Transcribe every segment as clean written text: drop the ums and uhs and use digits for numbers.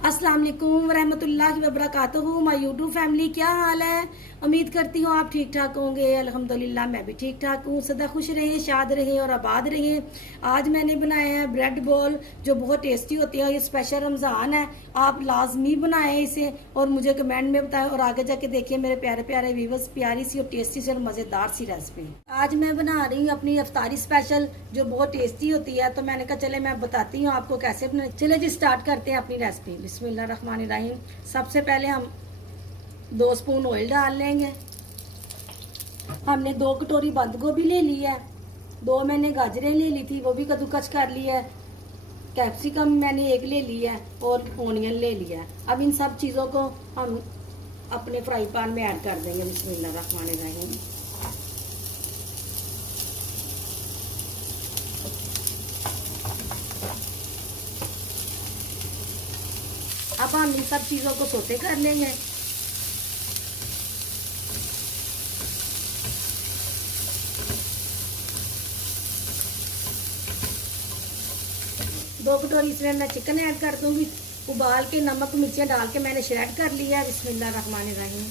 अस्सलाम वालेकुम वरहमतुल्लाहि वबरकातुहू। माय यूट्यूब फैमिली, क्या हाल है? उम्मीद करती हूँ आप ठीक ठाक होंगे। अल्हम्दुलिल्लाह मैं भी ठीक ठाक हूँ। सदा खुश रहे, शाद रहे और आबाद रहे। आज मैंने बनाया है ब्रेड बॉल, जो बहुत टेस्टी होती है। ये स्पेशल रमज़ान है, आप लाजमी बनाएं इसे और मुझे कमेंट में बताएं। और आगे जाके देखिए मेरे प्यारे प्यारे व्यूवर्स, प्यारी सी और टेस्टी सी और मज़ेदार सी रेसिपी आज मैं बना रही हूँ अपनी इफ्तारी स्पेशल, जो बहुत टेस्टी होती है। तो मैंने कहा चले मैं बताती हूँ आपको कैसे बनाए। चले जी स्टार्ट करते हैं अपनी रेसिपी। बिस्मिल्लाहिर्रहमानिर्रहीम। सबसे पहले हम 2 स्पून ऑयल डाल लेंगे। हमने 2 कटोरी बंद गोभी ले ली है। 2 मैंने गाजरें ले ली थी, वो भी कद्दूकस कर ली है। कैप्सिकम मैंने 1 ले ली है और ओनियन ले लिया है। अब इन सब चीज़ों को हम अपने फ्राई पैन में ऐड कर देंगे। बिस्मिल्लाहिर्रहमानिर्रहीम। अब हम इन सब चीज़ों को सोते कर लेंगे। दो कटोरी इसमें मैं चिकन ऐड कर दूंगी। उबाल के नमक मिर्चियाँ डाल के मैंने श्रेड कर लिया है। बिस्मिल्लाहिर्रहमानिर्रहीम।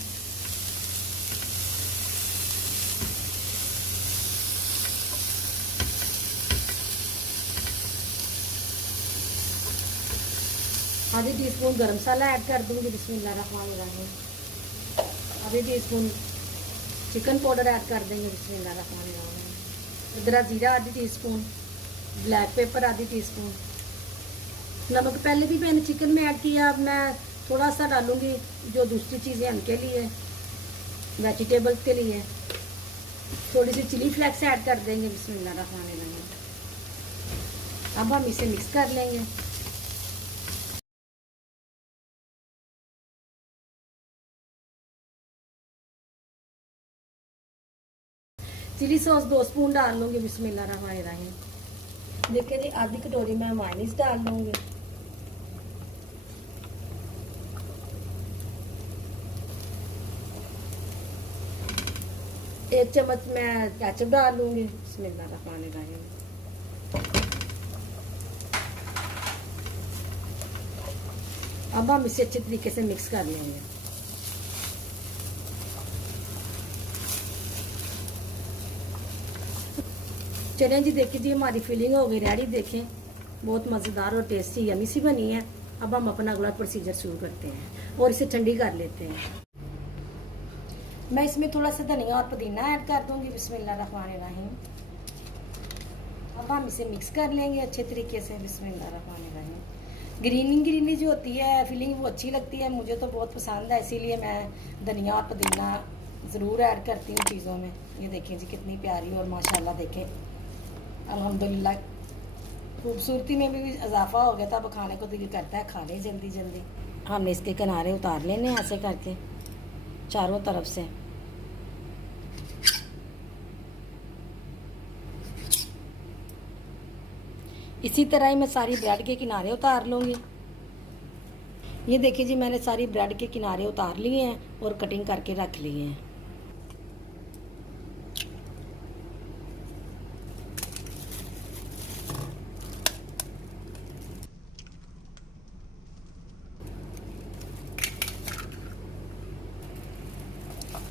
आधी टीस्पून गरम मसाला ऐड कर दूंगी। बिस्मिल्लाहिर्रहमानिर्रहीम। आधी टीस्पून चिकन पाउडर ऐड कर देंगे। बिस्मिल्लाहिर्रहमानिर्रहीम। अदरक जीरा आधी टीस्पून, ब्लैक पेपर आधी टीस्पून। नमक पहले भी मैंने चिकन में ऐड किया, अब मैं थोड़ा सा डालूंगी जो दूसरी चीज़ें उनके लिए, वेजिटेबल्स के लिए। थोड़ी सी चिली फ्लेक्स ऐड कर देंगे। बिस्मिल्लाहिर्रहमानिर्रहीम। अब हम इसे मिक्स कर लेंगे। चिली सॉस 2 स्पून डाल लूँगी। बिस्मिल्लाहिर्रहमानिर्रहीम। देखिए जी, आधी कटोरी मैं मायोनीज डाल लूँगी। एक चम्मच मैं केचप डाल लूँगी। बिस्मिल्लाहिर्रहमानिर्रहीम। अब हम इसे अच्छे तरीके से मिक्स कर लेंगे। चलें जी, देखिए जी हमारी फिलिंग हो गई रेडी। देखें बहुत मज़ेदार और टेस्टी यमी सी बनी है। अब हम अपना अगला प्रोसीजर शुरू करते हैं और इसे ठंडी कर लेते हैं। मैं इसमें थोड़ा सा धनिया और पुदीना ऐड कर दूंगी। बिस्मिल्लाहिर्रहमानिर्रहीम। अब हम इसे मिक्स कर लेंगे अच्छे तरीके से। बिस्मिल्लाहिर्रहमानिर्रहीम। ग्रीनी जो होती है फिलिंग, वो अच्छी लगती है, मुझे तो बहुत पसंद है, इसीलिए मैं धनिया और पुदीना ज़रूर ऐड करती हूँ चीज़ों में। ये देखें जी कितनी प्यारी और माशाल्लाह देखें अल्हम्दुलिल्लाह खूबसूरती में भी इजाफा हो गया था। अब खाने को दिल करता है, खा लें जल्दी जल्दी। हमने इसके किनारे उतार लेने ऐसे करके चारों तरफ से। इसी तरह ही मैं सारी ब्रेड के किनारे उतार लूँगी। ये देखिए जी मैंने सारी ब्रेड के किनारे उतार लिए हैं और कटिंग करके रख लिए हैं।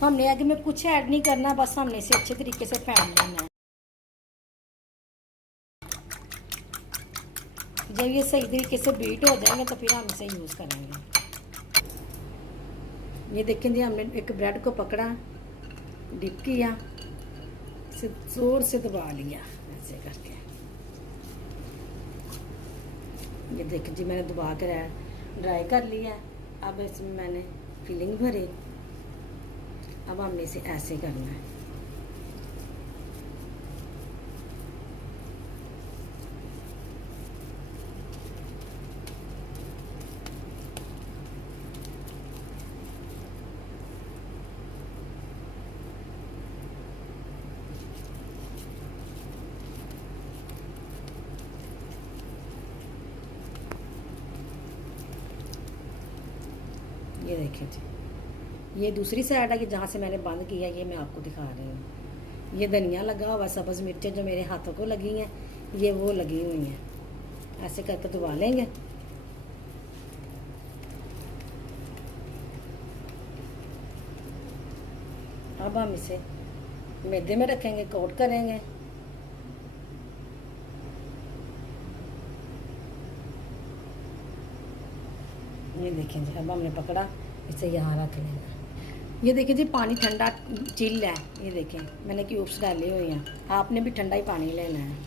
हमने आगे में कुछ ऐड नहीं करना, बस हमने इसे अच्छे तरीके से फेंट लेना है। जब ये सही तरीके से बीट हो जाएंगे तो फिर हम इसे यूज़ करेंगे। ये देखें जी, हमने एक ब्रेड को पकड़ा, डिप किया, इसे जोर से दबा लिया ऐसे करके। ये देखें जी मैंने दबा कर ड्राई कर लिया। अब इसमें मैंने फिलिंग भरी। अब हमने इसे ऐसे करना है। ये देखें जी, ये दूसरी साइड है कि जहाँ से मैंने बंद किया, ये मैं आपको दिखा रही हूँ। ये धनिया लगा हुआ, सब्ज़ मिर्चें जो मेरे हाथों को लगी हैं, ये वो लगी हुई हैं। ऐसे करके दबा लेंगे। अब हम इसे मैदे में रखेंगे, कोट करेंगे। ये देखें जी, अब हमने पकड़ा, इसे यहाँ रख लेना। ये देखिए जी, पानी ठंडा चिल है। ये देखें, मैंने क्यूब्स डाले हुए हैं। आपने भी ठंडा ही पानी लेना है।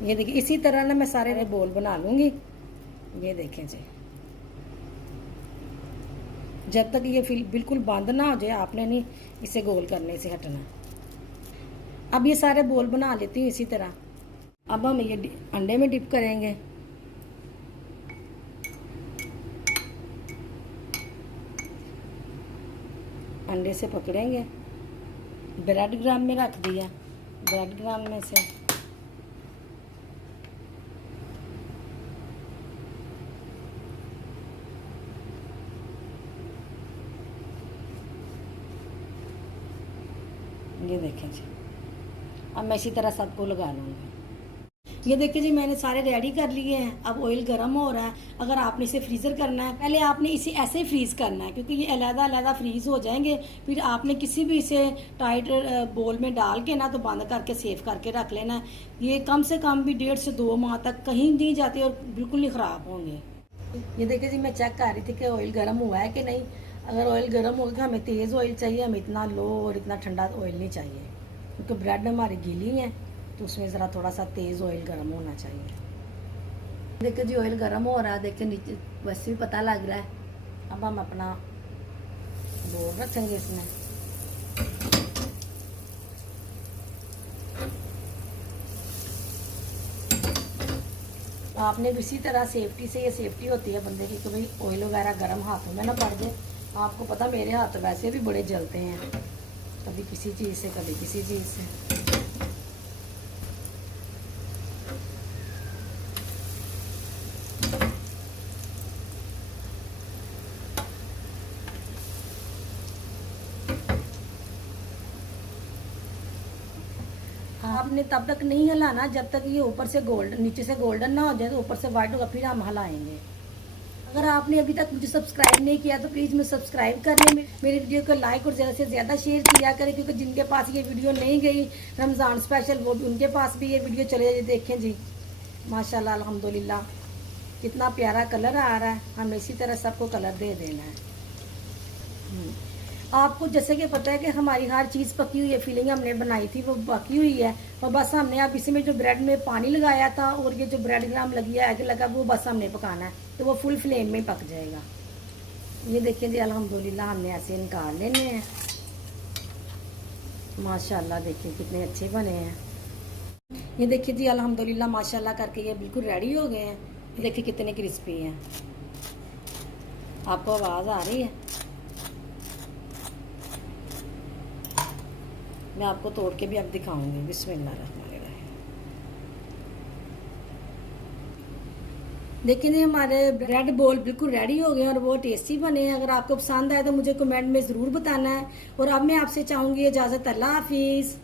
ये देखिए, इसी तरह ना मैं सारे बोल बना लूँगी। ये देखें जी, जब तक ये बिल्कुल बंद ना हो जाए आपने नहीं इसे गोल करने से हटना। अब ये सारे बोल बना लेती हूँ इसी तरह। अब हम ये अंडे में डिप करेंगे। अंडे से पकड़ेंगे, ब्रेड ग्राम में रख दिया, ब्रेड ग्राम में से ये देखें जी। अब मैं इसी तरह सबको लगा लूँगी। ये देखिए जी, मैंने सारे रेडी कर लिए हैं। अब ऑयल गर्म हो रहा है। अगर आपने इसे फ्रीज़र करना है, पहले आपने इसे ऐसे ही फ्रीज़ करना है, क्योंकि ये अलग-अलग फ्रीज़ हो जाएंगे। फिर आपने किसी भी इसे टाइट बोल में डाल के ना तो बंद करके सेव करके रख लेना है। ये कम से कम भी 1.5 से 2 माह तक कहीं नहीं जाते और बिल्कुल नहीं ख़राब होंगे। ये देखिए जी, मैं चेक कर रही थी कि ऑयल गर्म हुआ है कि नहीं। अगर ऑयल गर्म होगा, हमें तेज़ ऑयल चाहिए, हमें इतना लो और इतना ठंडा ऑयल नहीं चाहिए, क्योंकि ब्रेड हमारी गीली है तो उसमें ज़रा थोड़ा सा तेज़ ऑयल गर्म होना चाहिए। देखिए जी, ऑयल गर्म हो रहा है, देखिए नीचे वैसे भी पता लग रहा है। अब हम अपना बोल रखेंगे इसमें। आपने भी इसी तरह सेफ्टी से, ये सेफ्टी होती है बंदे की कि भाई ऑयल वगैरह गर्म हाथों में ना पड़ जाए। आपको पता मेरे हाथ वैसे भी बड़े जलते हैं, कभी किसी चीज़ से कभी किसी चीज़ से। आपने तब तक नहीं हिलाना जब तक ये ऊपर से गोल्डन, नीचे से गोल्डन ना हो जाए, तो ऊपर से वाइट होगा, फिर हम हिलाएंगे। अगर आपने अभी तक मुझे सब्सक्राइब नहीं किया तो प्लीज़ मुझे सब्सक्राइब कर लें, मेरी वीडियो को लाइक और ज़्यादा से ज़्यादा शेयर किया करें, क्योंकि जिनके पास ये वीडियो नहीं गई रमज़ान स्पेशल, वो उनके पास भी ये वीडियो चले जाए। देखें जी, माशाल्लाह अल्हम्दुलिल्लाह, कितना प्यारा कलर आ रहा है। हमें इसी तरह सबको कलर दे देना है। आपको जैसे कि पता है कि हमारी हर चीज़ पकी हुई है, फीलिंग हमने बनाई थी वो पकी हुई है, और बस हमने अब इसमें जो ब्रेड में पानी लगाया था और ये जो ब्रेड ग्राम लगी है, एग लगा, वो बस हमने पकाना है, तो वो फुल फ्लेम में पक जाएगा। ये देखिए जी, अल्हम्दुलिल्लाह हमने ऐसे निकाल लेने हैं। माशाल्लाह देखिए कितने अच्छे बने हैं। ये देखिए जी, अल्हम्दुलिल्लाह माशाल्लाह करके ये बिल्कुल रेडी हो गए हैं। देखिए कितने क्रिस्पी हैं। आपको आवाज़ आ रही है? मैं आपको तोड़ के भी अब दिखाऊंगी। बिस्मिल्लाहिर्रहमानिर्रहीम। देखिए जी, हमारे ब्रेड बोल बिल्कुल रेडी हो गए और वो टेस्टी बने हैं। अगर आपको पसंद आए तो मुझे कमेंट में ज़रूर बताना है। और अब मैं आपसे चाहूँगी इजाज़त। अल्लाह हाफिज़।